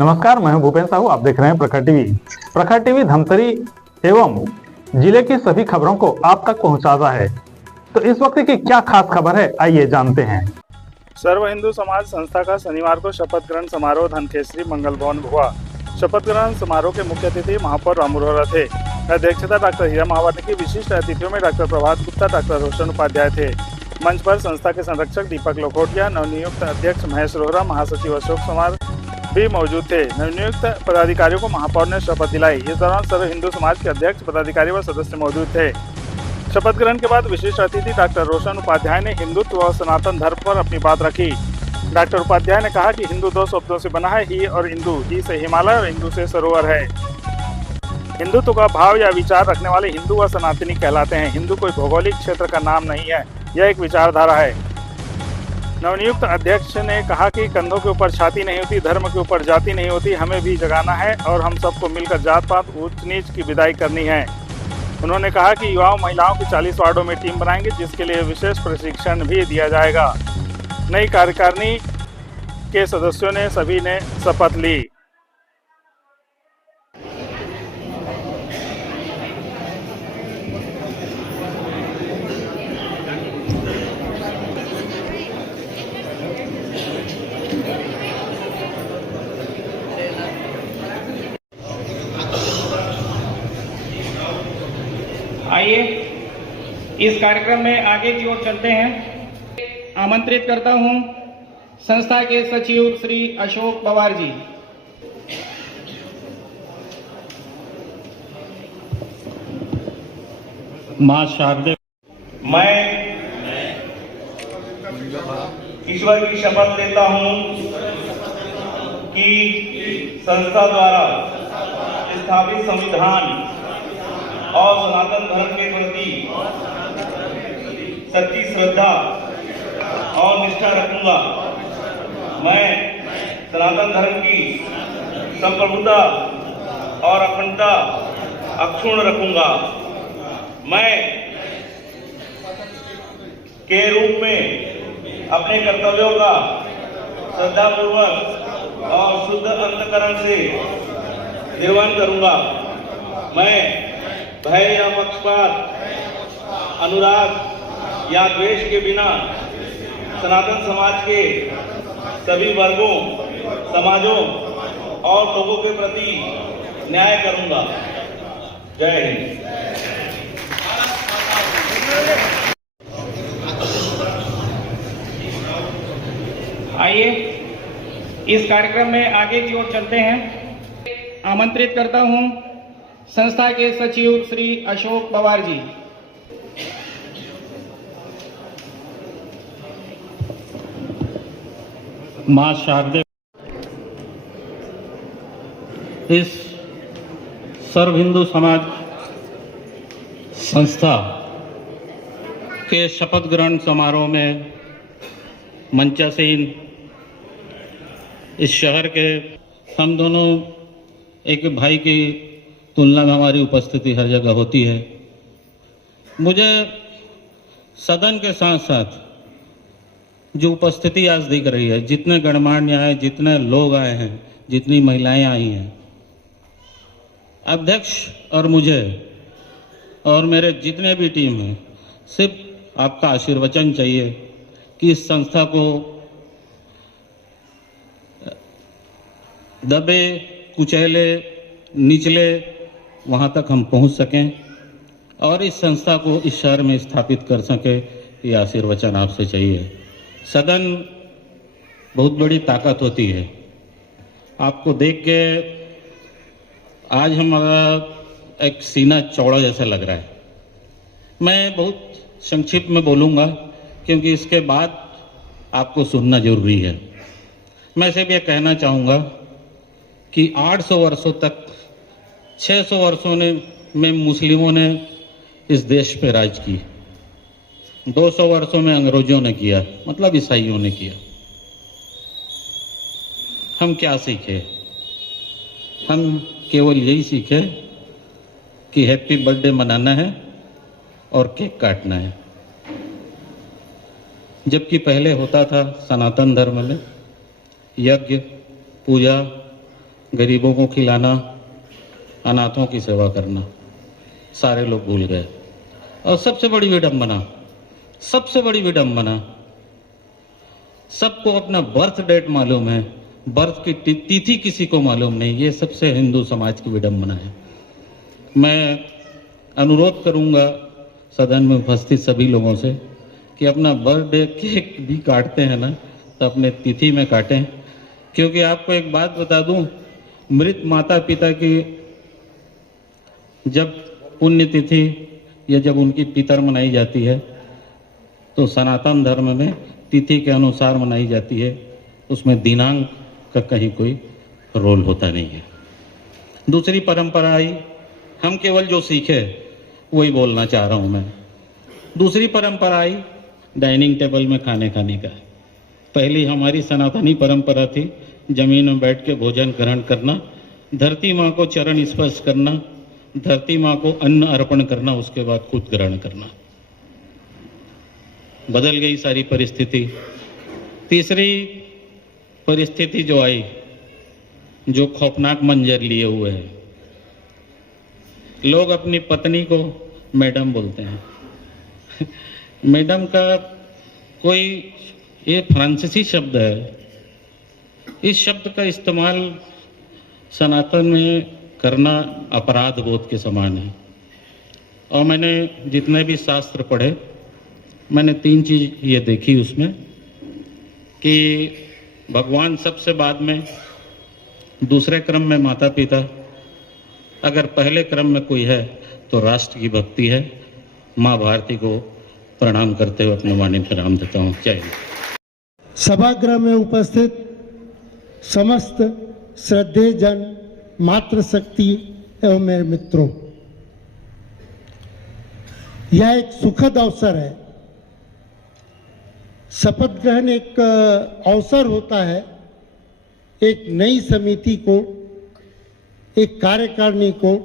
नमस्कार, मैं हूं भूपेन साहू। आप देख रहे हैं प्रखर टीवी। प्रखर टीवी धमतरी एवं जिले की सभी खबरों को आप तक पहुंचाता है। तो इस वक्त की क्या खास खबर है, आइए जानते हैं। सर्व हिंदू समाज संस्था का शनिवार को शपथ ग्रहण समारोह धनकेसरी मंगल भवन में हुआ। शपथ ग्रहण समारोह के मुख्य अतिथि महापौर राम अरोड़ा थे। अध्यक्षता डॉक्टर हीरा महावानी की। विशिष्ट अतिथियों में डॉक्टर प्रभात गुप्ता, डॉक्टर रोशन उपाध्याय थे। मंच पर संस्था के संरक्षक दीपक लोखोटिया, नवनियुक्त अध्यक्ष महेश रोहरा, महासचिव अशोक कुमार भी मौजूद थे। नवनियुक्त पदाधिकारियों को महापौर ने शपथ दिलाई। इस दौरान सर्व हिंदू समाज के अध्यक्ष, पदाधिकारी व सदस्य मौजूद थे। शपथ ग्रहण के बाद विशिष्ट अतिथि डॉक्टर रोशन उपाध्याय ने हिंदुत्व व सनातन धर्म पर अपनी बात रखी। डॉक्टर उपाध्याय ने कहा कि हिंदू दो शब्दों से बना है, ही और इंदु। ही से हिमालय और इंदु से सरोवर है। हिंदुत्व का भाव या विचार रखने वाले हिंदू व सनातनी कहलाते हैं। हिंदू कोई भौगोलिक क्षेत्र का नाम नहीं है, यह एक विचारधारा है। नवनियुक्त अध्यक्ष ने कहा कि कंधों के ऊपर छाती नहीं होती, धर्म के ऊपर जाति नहीं होती। हमें भी जगाना है और हम सबको मिलकर जात पात, ऊंच नीच की विदाई करनी है। उन्होंने कहा कि युवाओं महिलाओं की 40 वार्डों में टीम बनाएंगे, जिसके लिए विशेष प्रशिक्षण भी दिया जाएगा। नई कार्यकारिणी के सदस्यों ने सभी ने शपथ ली। आइए इस कार्यक्रम में आगे की ओर चलते हैं। आमंत्रित करता हूं संस्था के सचिव श्री अशोक पवार जी। मां शारदे, मैं ईश्वर की शपथ लेता हूं कि संस्था द्वारा स्थापित संविधान और सनातन धर्म के प्रति सच्ची श्रद्धा और निष्ठा रखूंगा। मैं सनातन धर्म की संप्रभुता और अखंडता अक्षुण्ण रखूंगा। मैं के रूप में अपने कर्तव्यों का श्रद्धापूर्वक और शुद्ध अंतःकरण से निर्वहन करूंगा। मैं भय या पक्षपात, अनुराग या द्वेष के बिना सनातन समाज के सभी वर्गों, समाजों और लोगों के प्रति न्याय करूंगा। जय हिंद। आइए इस कार्यक्रम में आगे की ओर चलते हैं। आमंत्रित करता हूं संस्था के सचिव श्री अशोक पवार जी। मां शारदे, इस सर्व हिंदू समाज संस्था के शपथ ग्रहण समारोह में मंचासीन इस शहर के हम दोनों एक भाई की तुलना में हमारी उपस्थिति हर जगह होती है। मुझे सदन के साथ साथ जो उपस्थिति आज दिख रही है, जितने गणमान्य आए, जितने लोग आए हैं, जितनी महिलाएं आई हैं, अध्यक्ष और मुझे और मेरे जितने भी टीम हैं, सिर्फ आपका आशीर्वचन चाहिए कि इस संस्था को दबे कुचले निचले वहाँ तक हम पहुँच सकें और इस संस्था को इस शहर में स्थापित कर सके, ये आशीर्वचन आपसे चाहिए। सदन बहुत बड़ी ताकत होती है। आपको देख के आज हमारा एक सीना चौड़ा जैसा लग रहा है। मैं बहुत संक्षिप्त में बोलूँगा क्योंकि इसके बाद आपको सुनना जरूरी है। मैं सिर्फ ये कहना चाहूँगा कि 800 वर्षों तक, 600 वर्षों में मुस्लिमों ने इस देश पे राज की, 200 वर्षों में अंग्रेजों ने किया, मतलब ईसाइयों ने किया। हम क्या सीखे? हम केवल यही सीखे कि हैप्पी बर्थडे मनाना है और केक काटना है। जबकि पहले होता था सनातन धर्म में यज्ञ, पूजा, गरीबों को खिलाना, अनाथों की सेवा करना सारे लोग भूल गए। और सबसे बड़ी विडंबना सबको अपना बर्थ डेट मालूम है, बर्थ की तिथि किसी को मालूम नहीं। ये सबसे हिंदू समाज की विडंबना है। मैं अनुरोध करूंगा सदन में उपस्थित सभी लोगों से कि अपना बर्थडे केक भी काटते हैं ना तो अपने तिथि में काटें, क्योंकि आपको एक बात बता दूं, मृत माता पिता की जब पुण्यतिथि या जब उनकी पितर मनाई जाती है तो सनातन धर्म में तिथि के अनुसार मनाई जाती है, उसमें दिनांक का कहीं कोई रोल होता नहीं है। दूसरी परंपरा आई, हम केवल जो सीखे वही बोलना चाह रहा हूं मैं। दूसरी परंपरा आई डाइनिंग टेबल में खाने खाने का। पहली हमारी सनातनी परंपरा थी जमीन में बैठ के भोजन ग्रहण करना, धरती माँ को चरण स्पर्श करना, धरती माँ को अन्न अर्पण करना, उसके बाद खुद ग्रहण करना। बदल गई सारी परिस्थिति। तीसरी परिस्थिति जो आई, जो खौफनाक मंजर लिए हुए है, लोग अपनी पत्नी को मैडम बोलते हैं। मैडम का कोई ये फ्रांसीसी शब्द है, इस शब्द का इस्तेमाल सनातन में करना अपराध बोध के समान है। और मैंने जितने भी शास्त्र पढ़े, मैंने 3 चीज ये देखी उसमें कि भगवान सबसे बाद में, दूसरे क्रम में माता पिता, अगर पहले क्रम में कोई है तो राष्ट्र की भक्ति है। माँ भारती को प्रणाम करते हुए अपने वाणी प्रणाम देता हूँ। जय हिंद। सभागृह में उपस्थित समस्त श्रद्धेय जन, मातृशक्ति एवं मेरे मित्रों, यह एक सुखद अवसर है। शपथ ग्रहण एक अवसर होता है एक नई समिति को, एक कार्यकारिणी को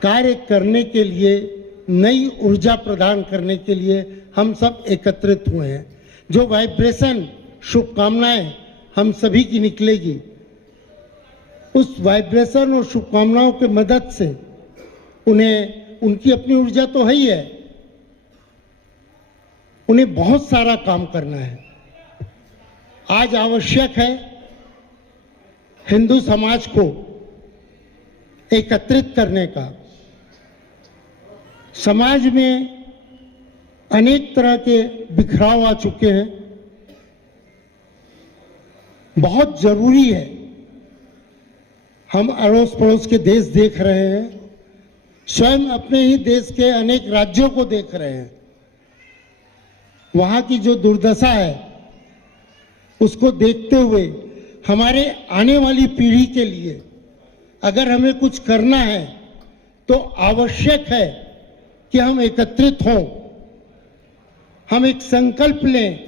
कार्य करने के लिए, नई ऊर्जा प्रदान करने के लिए हम सब एकत्रित हुए हैं। जो वाइब्रेशन, शुभकामनाएं हम सभी की निकलेगी, उस वाइब्रेशन और शुभकामनाओं के मदद से उन्हें, उनकी अपनी ऊर्जा तो है ही है, उन्हें बहुत सारा काम करना है। आज आवश्यक है हिंदू समाज को एकत्रित करने का। समाज में अनेक तरह के बिखराव आ चुके हैं। बहुत जरूरी है, हम अड़ोस पड़ोस के देश देख रहे हैं, स्वयं अपने ही देश के अनेक राज्यों को देख रहे हैं। वहां की जो दुर्दशा है उसको देखते हुए हमारे आने वाली पीढ़ी के लिए अगर हमें कुछ करना है तो आवश्यक है कि हम एकत्रित हों, हम एक संकल्प लें,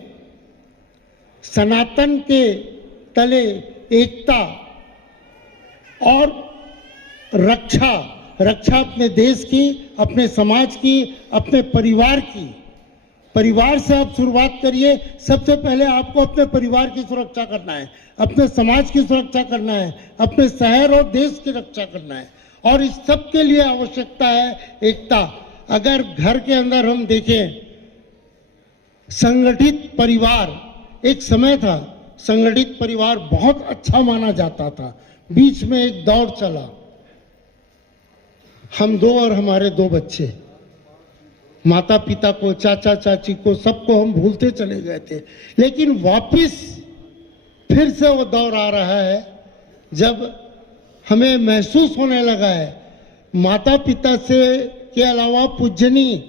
सनातन के तले एकता और रक्षा अपने देश की, अपने समाज की, अपने परिवार की। परिवार से आप शुरुआत करिए। सबसे पहले आपको अपने परिवार की सुरक्षा करना है, अपने समाज की सुरक्षा करना है, अपने शहर और देश की रक्षा करना है, और इस सब के लिए आवश्यकता है एकता। अगर घर के अंदर हम देखें, संगठित परिवार, एक समय था संगठित परिवार बहुत अच्छा माना जाता था। बीच में एक दौर चला, हम 2 और हमारे 2 बच्चे, माता पिता को, चाचा चाची को, सबको हम भूलते चले गए थे। लेकिन वापस फिर से वो दौर आ रहा है जब हमें महसूस होने लगा है माता पिता से के अलावा पूजनीय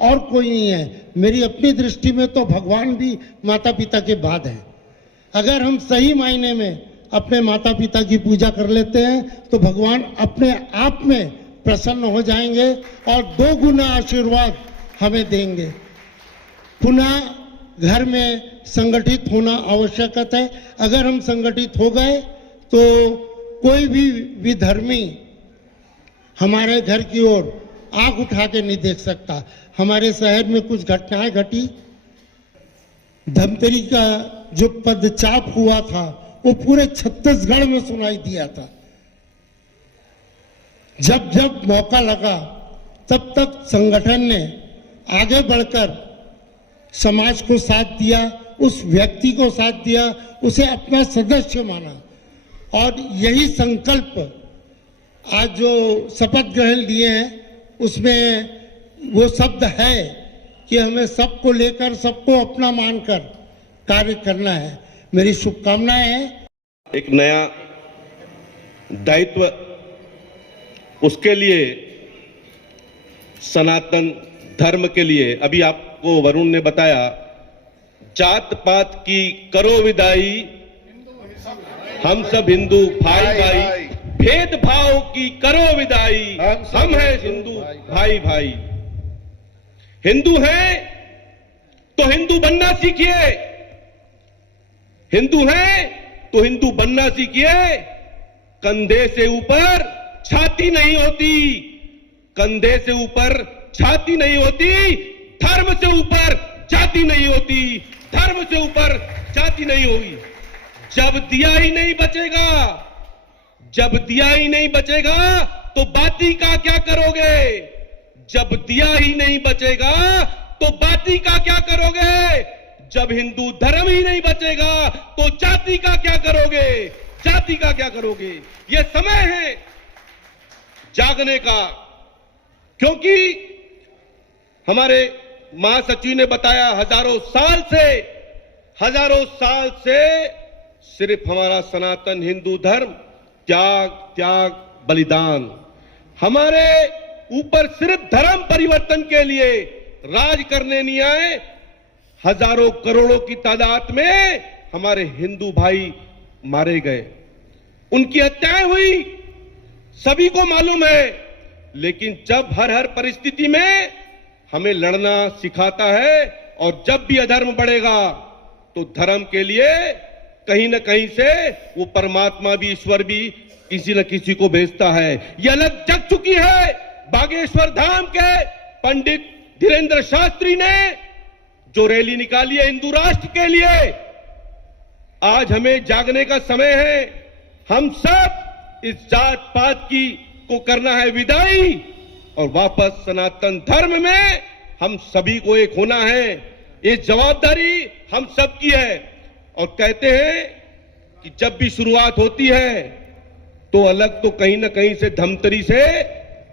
और कोई नहीं है। मेरी अपनी दृष्टि में तो भगवान भी माता पिता के बाद है। अगर हम सही मायने में अपने माता पिता की पूजा कर लेते हैं तो भगवान अपने आप में प्रसन्न हो जाएंगे और 2 गुना आशीर्वाद हमें देंगे। पुनः घर में संगठित होना आवश्यक है। अगर हम संगठित हो गए तो कोई भी विधर्मी हमारे घर की ओर आंख उठा के नहीं देख सकता। हमारे शहर में कुछ घटनाएं घटी, धमतरी का जो पदचाप हुआ था वो पूरे छत्तीसगढ़ में सुनाई दिया था। जब जब मौका लगा तब तक संगठन ने आगे बढ़कर समाज को साथ दिया, उस व्यक्ति को साथ दिया, उसे अपना सदस्य माना। और यही संकल्प आज जो शपथ ग्रहण लिए हैं उसमें वो शब्द है कि हमें सबको लेकर, सबको अपना मानकर कार्य करना है। मेरी शुभकामनाएं हैं। एक नया दायित्व, उसके लिए सनातन धर्म के लिए अभी आपको वरुण ने बताया, जात पात की करो विदाई, हम सब हिंदू भाई भाई, भेदभाव की करो विदाई, हम हैं हिंदू भाई भाई। हिंदू हैं तो हिंदू बनना सीखिए, हिंदू हैं तो हिंदू बनना सीखिए। कंधे से ऊपर छाती नहीं होती, कंधे से ऊपर छाती नहीं होती, धर्म से ऊपर जाति नहीं होती, धर्म से ऊपर जाति नहीं होगी। जब दिया ही नहीं बचेगा, जब दिया ही नहीं बचेगा तो बाती का क्या करोगे? जब दिया ही नहीं बचेगा तो बाती का क्या करोगे? जब हिंदू धर्म ही नहीं बचेगा तो जाति का क्या करोगे? जाति का क्या करोगे? यह समय है जागने का, क्योंकि हमारे महासचिव ने बताया हजारों साल से सिर्फ हमारा सनातन हिंदू धर्म त्याग बलिदान, हमारे ऊपर सिर्फ धर्म परिवर्तन के लिए राज करने नहीं आए। हजारों करोड़ों की तादाद में हमारे हिंदू भाई मारे गए, उनकी हत्याएं हुई, सभी को मालूम है। लेकिन जब हर परिस्थिति में हमें लड़ना सिखाता है, और जब भी अधर्म बढ़ेगा तो धर्म के लिए कहीं ना कहीं से वो परमात्मा भी, ईश्वर भी किसी न किसी को भेजता है। यह अलग जग चुकी है। बागेश्वर धाम के पंडित धीरेन्द्र शास्त्री ने जो रैली निकाली है हिंदू राष्ट्र के लिए, आज हमें जागने का समय है। हम सब इस जात पात की को करना है विदाई, और वापस सनातन धर्म में हम सभी को एक होना है। ये जवाबदारी हम सब की है। और कहते हैं कि जब भी शुरुआत होती है तो अलग तो कहीं ना कहीं से धमतरी से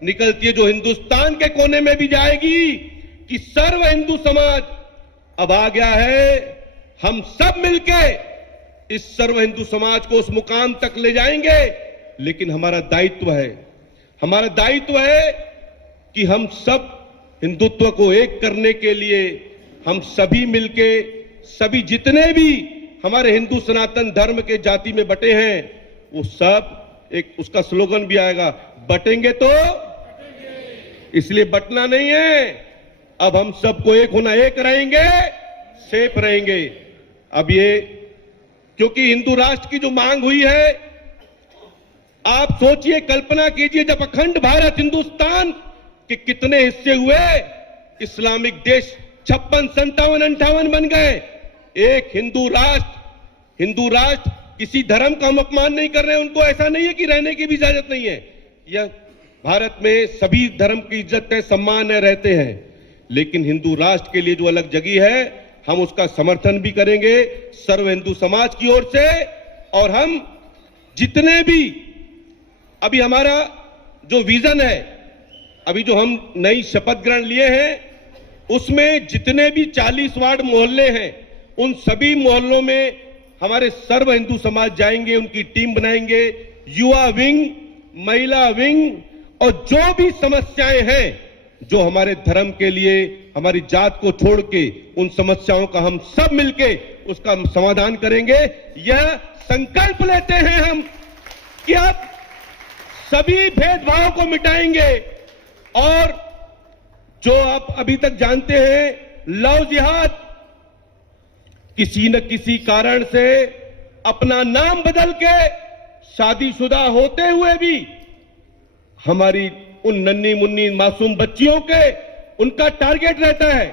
निकलती है, जो हिंदुस्तान के कोने में भी जाएगी, कि सर्व हिंदू समाज अब आ गया है। हम सब मिलके इस सर्व हिंदू समाज को उस मुकाम तक ले जाएंगे। लेकिन हमारा दायित्व है कि हम सब हिंदुत्व को एक करने के लिए हम सभी मिलके, सभी जितने भी हमारे हिंदू सनातन धर्म के जाति में बटे हैं, वो सब एक, उसका स्लोगन भी आएगा, बटेंगे तो, इसलिए बटना नहीं है। अब हम सबको एक होना, एक रहेंगे, सेफ रहेंगे। अब ये क्योंकि हिंदू राष्ट्र की जो मांग हुई है, आप सोचिए, कल्पना कीजिए, जब अखंड भारत हिंदुस्तान के कितने हिस्से हुए, इस्लामिक देश 56, 57, 58 बन गए। एक हिंदू राष्ट्र किसी धर्म का हम अपमान नहीं कर रहे हैं, उनको ऐसा नहीं है कि रहने की भी इजाजत नहीं है। यह भारत में सभी धर्म की इज्जत है, सम्मान है, रहते हैं। लेकिन हिंदू राष्ट्र के लिए जो अलग जगह है, हम उसका समर्थन भी करेंगे सर्व हिंदू समाज की ओर से। और हम जितने भी, अभी हमारा जो विजन है, अभी जो हम नई शपथ ग्रहण लिए हैं, उसमें जितने भी 40 वार्ड मोहल्ले हैं, उन सभी मोहल्लों में हमारे सर्व हिंदू समाज जाएंगे, उनकी टीम बनाएंगे, युवा विंग, महिला विंग, और जो भी समस्याएं हैं जो हमारे धर्म के लिए, हमारी जात को छोड़ के, उन समस्याओं का हम सब मिलके उसका समाधान करेंगे। यह संकल्प लेते हैं हम कि अब सभी भेदभाव को मिटाएंगे। और जो आप अभी तक जानते हैं, लव जिहाद, किसी न किसी कारण से अपना नाम बदल के शादीशुदा होते हुए भी हमारी उन नन्ही मुन्नी मासूम बच्चियों के उनका टारगेट रहता है।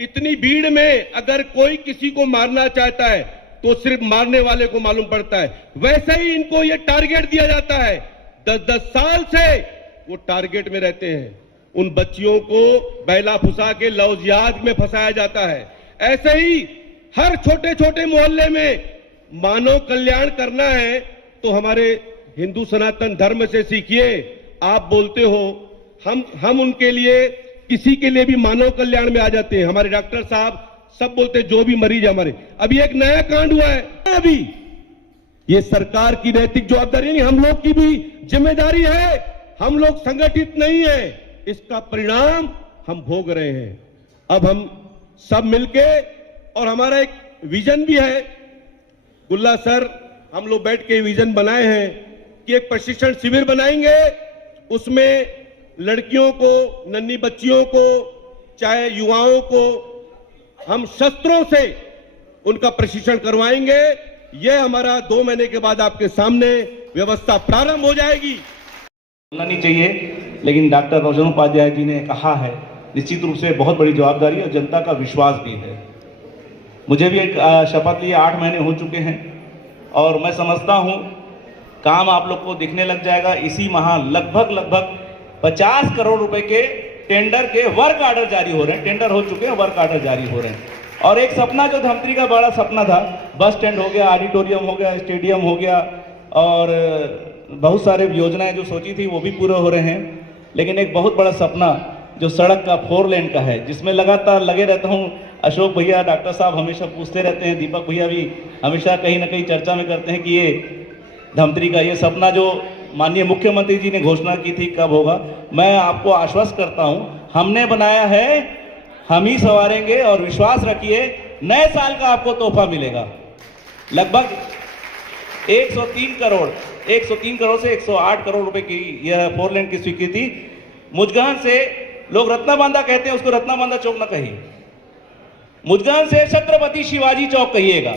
इतनी भीड़ में अगर कोई किसी को मारना चाहता है तो सिर्फ मारने वाले को मालूम पड़ता है। वैसे ही इनको ये टारगेट दिया जाता है, 10-10 साल से वो टारगेट में रहते हैं। उन बच्चियों को बैला फुसा के लव जिहाद में फंसाया जाता है। ऐसे ही हर छोटे छोटे मोहल्ले में मानव कल्याण करना है तो हमारे हिंदू सनातन धर्म से सीखिए। आप बोलते हो हम उनके लिए किसी के लिए भी मानव कल्याण में आ जाते हैं। हमारे डॉक्टर साहब सब बोलते हैं जो भी मरीज हमारे। अभी एक नया कांड हुआ है, अभी ये सरकार की नैतिक जवाबदारी नहीं, हम लोग की भी जिम्मेदारी है। हम लोग संगठित नहीं है, इसका परिणाम हम भोग रहे हैं। अब हम सब मिलके, और हमारा एक विजन भी है, गुल्ला सर हम लोग बैठ के विजन बनाए हैं कि एक प्रशिक्षण शिविर बनाएंगे, उसमें लड़कियों को, नन्ही बच्चियों को, चाहे युवाओं को हम शस्त्रों से उनका प्रशिक्षण करवाएंगे। यह हमारा 2 महीने के बाद आपके सामने व्यवस्था प्रारंभ हो जाएगी। नहीं चाहिए, लेकिन डॉक्टर रोशन उपाध्याय जी ने कहा है, निश्चित रूप से बहुत बड़ी जवाबदारी और जनता का विश्वास भी है। मुझे भी एक शपथ लिए 8 महीने हो चुके हैं और मैं समझता हूं काम आप लोग को दिखने लग जाएगा। इसी माह लगभग 50 करोड़ रुपए के टेंडर के वर्क आर्डर जारी हो रहे हैं। टेंडर हो चुके हैं, वर्क आर्डर जारी हो रहे हैं। और एक सपना जो धमतरी का बड़ा सपना था, बस स्टैंड हो गया, ऑडिटोरियम हो गया, स्टेडियम हो गया, और बहुत सारे योजनाएं जो सोची थी वो भी पूरे हो रहे हैं। लेकिन एक बहुत बड़ा सपना जो सड़क का 4 लेन का है, जिसमें लगातार लगे रहता हूँ। अशोक भैया, डॉक्टर साहब हमेशा पूछते रहते हैं, दीपक भैया भी हमेशा कहीं ना कहीं चर्चा में करते हैं कि ये धमतरी का ये सपना जो माननीय मुख्यमंत्री जी ने घोषणा की थी कब होगा। मैं आपको आश्वस्त करता हूं, हमने बनाया है, हम ही संवारेंगे, और विश्वास रखिए नए साल का आपको तोहफा मिलेगा। लगभग 103 करोड़ से 108 करोड़ रुपए की यह 4 लेन की स्वीकृति। मुजगहन से लोग रत्नाबांधा कहते हैं, उसको रत्नाबांधा चौक ना कहिए, मुजगहन से छत्रपति शिवाजी चौक कहिएगा।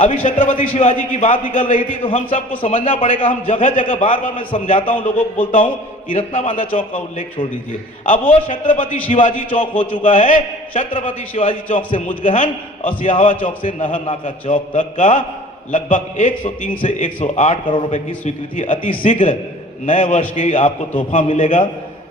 अभी छत्रपति शिवाजी की बात निकल रही थी तो हम सबको समझना पड़ेगा। हम जगह जगह बार बार मैं समझाता हूं, लोगों को बोलता हूं कि रत्नाबांधा चौक का उल्लेख छोड़ दीजिए। अब वो छत्रपति शिवाजी चौक हो चुका है। छत्रपति शिवाजी चौक से मुजगहन और सियावा चौक से नहर नाका चौक तक का लगभग 103 से 108 करोड़ रुपए की स्वीकृति अति शीघ्र नए वर्ष की आपको तोहफा मिलेगा।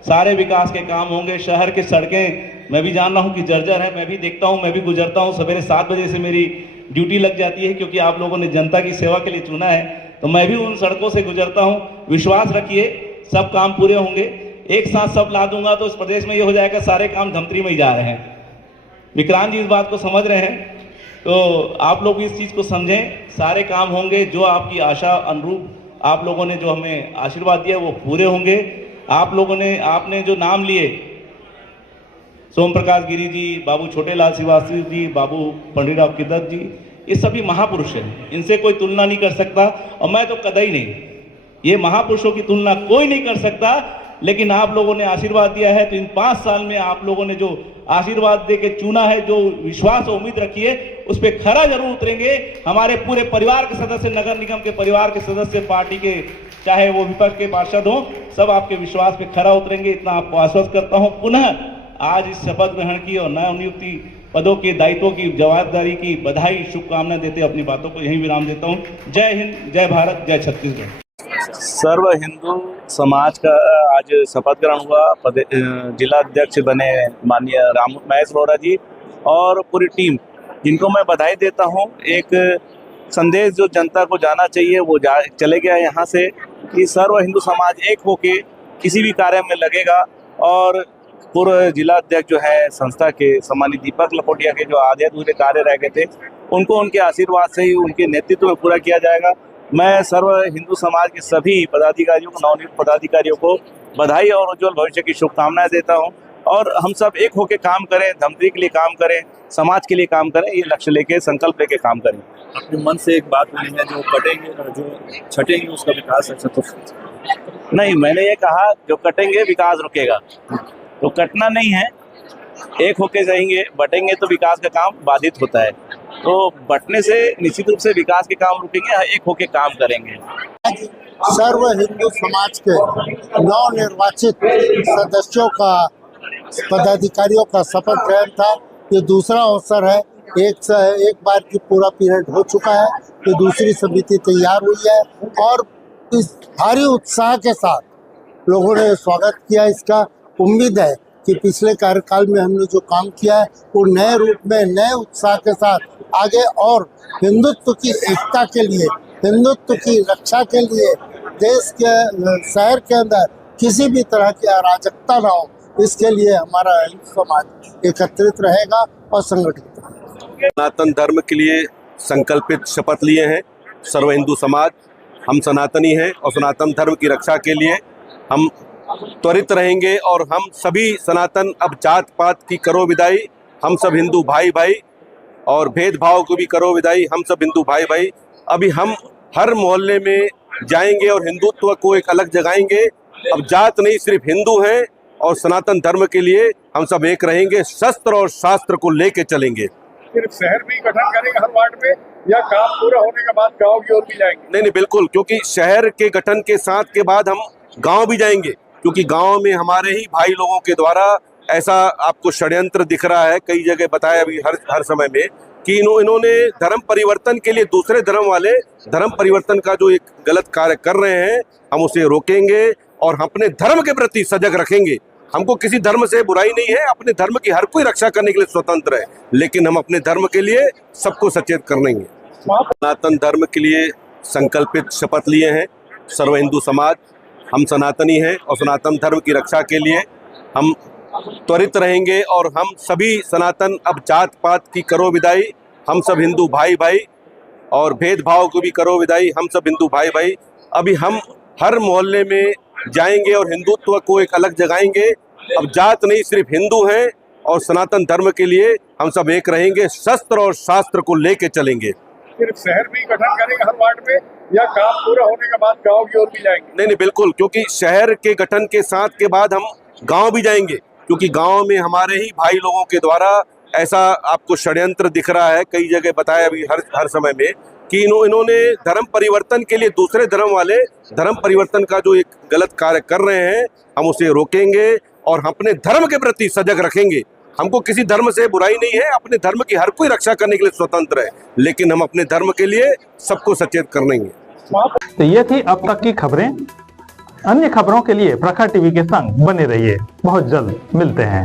सारे विकास के काम होंगे। शहर के सड़कें मैं भी जान रहा हूं कि जर्जर है, मैं भी देखता हूं, मैं भी गुजरता हूं। सवेरे 7 बजे से मेरी ड्यूटी लग जाती है, क्योंकि आप लोगों ने जनता की सेवा के लिए चुना है, तो मैं भी उन सड़कों से गुजरता हूं। विश्वास रखिए सब काम पूरे होंगे। एक साथ सब ला दूंगा तो इस प्रदेश में ये हो जाएगा सारे काम धमतरी में ही जा रहे हैं। विक्रांत जी इस बात को समझ रहे हैं, तो आप लोग भी इस चीज को समझें। सारे काम होंगे, जो आपकी आशा अनुरूप आप लोगों ने जो हमें आशीर्वाद दिया वो पूरे होंगे। आप लोगों ने, आपने जो नाम लिए, सोम प्रकाश गिरी जी, बाबू छोटेलाल श्रीवास्तव जी, बाबू पंडितराव किदत जी, ये सभी महापुरुष हैं, इनसे कोई तुलना नहीं कर सकता। और मैं तो कतई नहीं, ये महापुरुषों की तुलना कोई नहीं कर सकता। लेकिन आप लोगों ने आशीर्वाद दिया है, तो इन 5 साल में आप लोगों ने जो आशीर्वाद दे के चुना है, जो विश्वास और उम्मीद रखी है, उस पर खरा जरूर उतरेंगे। हमारे पूरे परिवार के सदस्य, नगर निगम के परिवार के सदस्य, पार्टी के चाहे वो विपक्ष के पार्षद हों, सब आपके विश्वास पे खरा उतरेंगे, इतना आपको आश्वस्त करता हूं। पुनः आज इस शपथ ग्रहण की और नवनियुक्ति पदों के दायित्वों की जवाबदारी की बधाई, शुभकामना देते अपनी बातों को यहीं विराम देता हूं। जय हिंद, जय भारत, जय छत्तीसगढ़। सर्व हिंदू समाज का आज शपथ ग्रहण हुआ। जिला अध्यक्ष बने माननीय राम महेश रोहरा जी और पूरी टीम, जिनको मैं बधाई देता हूं। एक संदेश जो जनता को जाना चाहिए वो चले गया यहाँ से, कि सर्व हिंदू समाज एक होके किसी भी कार्य में लगेगा। और पूर्व जिला अध्यक्ष जो है संस्था के सम्मानित दीपक लपोटिया के जो आधे अधूरे कार्य रह गए थे, उनको उनके आशीर्वाद से ही उनके नेतृत्व में पूरा किया जाएगा। मैं सर्व हिंदू समाज के सभी पदाधिकारियों को, नवनियुक्त पदाधिकारियों को बधाई और उज्जवल भविष्य की शुभकामनाएं देता हूं। और हम सब एक होकर काम करें, धमतरी के लिए काम करें, समाज के लिए काम करें, ये लक्ष्य लेके, संकल्प लेके काम करें। अपने मन से एक बात बोली है, जो कटेंगे जो छटेंगे उसका विकास है। तो नहीं, मैंने ये कहा जो कटेंगे विकास रुकेगा, तो कटना नहीं है, एक होके रहेंगे। बटेंगे तो विकास का काम बाधित होता है, तो बटने से निश्चित रूप से विकास के काम रुकेंगे, एक होके काम करेंगे। सर्व हिंदू समाज के नवनिर्वाचित सदस्यों का, पदाधिकारियों का शपथ ग्रहण था। ये दूसरा अवसर है एक बार की पूरा पीरियड हो चुका है, तो दूसरी समिति तैयार हुई है और इस भारी उत्साह के साथ लोगों ने स्वागत किया इसका। उम्मीद है कि पिछले कार्यकाल में हमने जो काम किया है वो नए रूप में, नए उत्साह के साथ आगे और हिंदुत्व की एकता के लिए, हिंदुत्व की रक्षा के लिए, देश के शहर के अंदर किसी भी तरह की अराजकता ना हो, इसके लिए हमारा हिंदू समाज एकत्रित रहेगा और संगठित रहेगा। सनातन धर्म के लिए संकल्पित शपथ लिए हैं सर्व हिंदू समाज। हम सनातनी हैं और सनातन धर्म की रक्षा के लिए हम त्वरित रहेंगे और हम सभी सनातन अब जात पात की करो विदाई, हम सब हिंदू भाई भाई, और भेदभाव को भी करो विदाई, हम सब हिंदू भाई भाई। अभी हम हर मोहल्ले में जाएंगे और हिंदुत्व को एक अलग जगाएंगे। अब जात नहीं, सिर्फ हिंदू हैं और सनातन धर्म के लिए हम सब एक रहेंगे। शस्त्र और शास्त्र को लेके चलेंगे। सिर्फ शहर में ही गठन करेंगे हर वार्ड में, या काम पूरा होने के बाद गांव की ओर भी जाएंगे? नहीं, बिल्कुल, क्योंकि शहर के गठन के साथ के बाद हम गांव भी जाएंगे, क्योंकि गांव में हमारे ही भाई लोगों के द्वारा ऐसा आपको षड्यंत्र दिख रहा है, कई जगह बताया अभी हर समय में, कि इन्होंने धर्म परिवर्तन के लिए दूसरे धर्म वाले धर्म परिवर्तन का जो एक गलत कार्य कर रहे हैं, हम उसे रोकेंगे और अपने धर्म के प्रति सजग रखेंगे। हमको किसी धर्म से बुराई नहीं है, अपने धर्म की हर कोई रक्षा करने के लिए स्वतंत्र है, लेकिन हम अपने धर्म के लिए सबको सचेत करेंगे। सनातन धर्म के लिए संकल्पित शपथ लिए हैं सर्व हिंदू समाज। हम सनातनी हैं और सनातन धर्म की रक्षा के लिए हम त्वरित रहेंगे और हम सभी सनातन अब जात पात की करो विदाई, हम सब हिंदू भाई भाई, और भेदभाव को भी करो विदाई, हम सब हिंदू भाई भाई। अभी हम हर मोहल्ले में जाएंगे और हिंदुत्व को एक अलग जगाएंगे। अब जात नहीं, सिर्फ हिंदू हैं और सनातन धर्म के लिए हम सब एक रहेंगे। शस्त्र और शास्त्र को लेके चलेंगे। सिर्फ शहर में ही गठन करेंगे हर वार्ड में, या काम पूरा होने के बाद गांव की ओर भी जाएंगे? नहीं, बिल्कुल, क्योंकि शहर के गठन के साथ के बाद हम गांव भी जाएंगे, क्योंकि गांव में हमारे ही भाई लोगों के द्वारा ऐसा आपको षड्यंत्र दिख रहा है, कई जगह बताया अभी हर समय में, कि इन्होंने धर्म परिवर्तन के लिए दूसरे धर्म वाले धर्म परिवर्तन का जो एक गलत कार्य कर रहे हैं, हम उसे रोकेंगे और अपने धर्म के प्रति सजग रखेंगे। हमको किसी धर्म से बुराई नहीं है, अपने धर्म की हर कोई रक्षा करने के लिए स्वतंत्र है, लेकिन हम अपने धर्म के लिए सबको सचेत करेंगे। तो ये थी अब तक की खबरें। अन्य खबरों के लिए प्रखर टीवी के संग बने रहिए। बहुत जल्द मिलते हैं।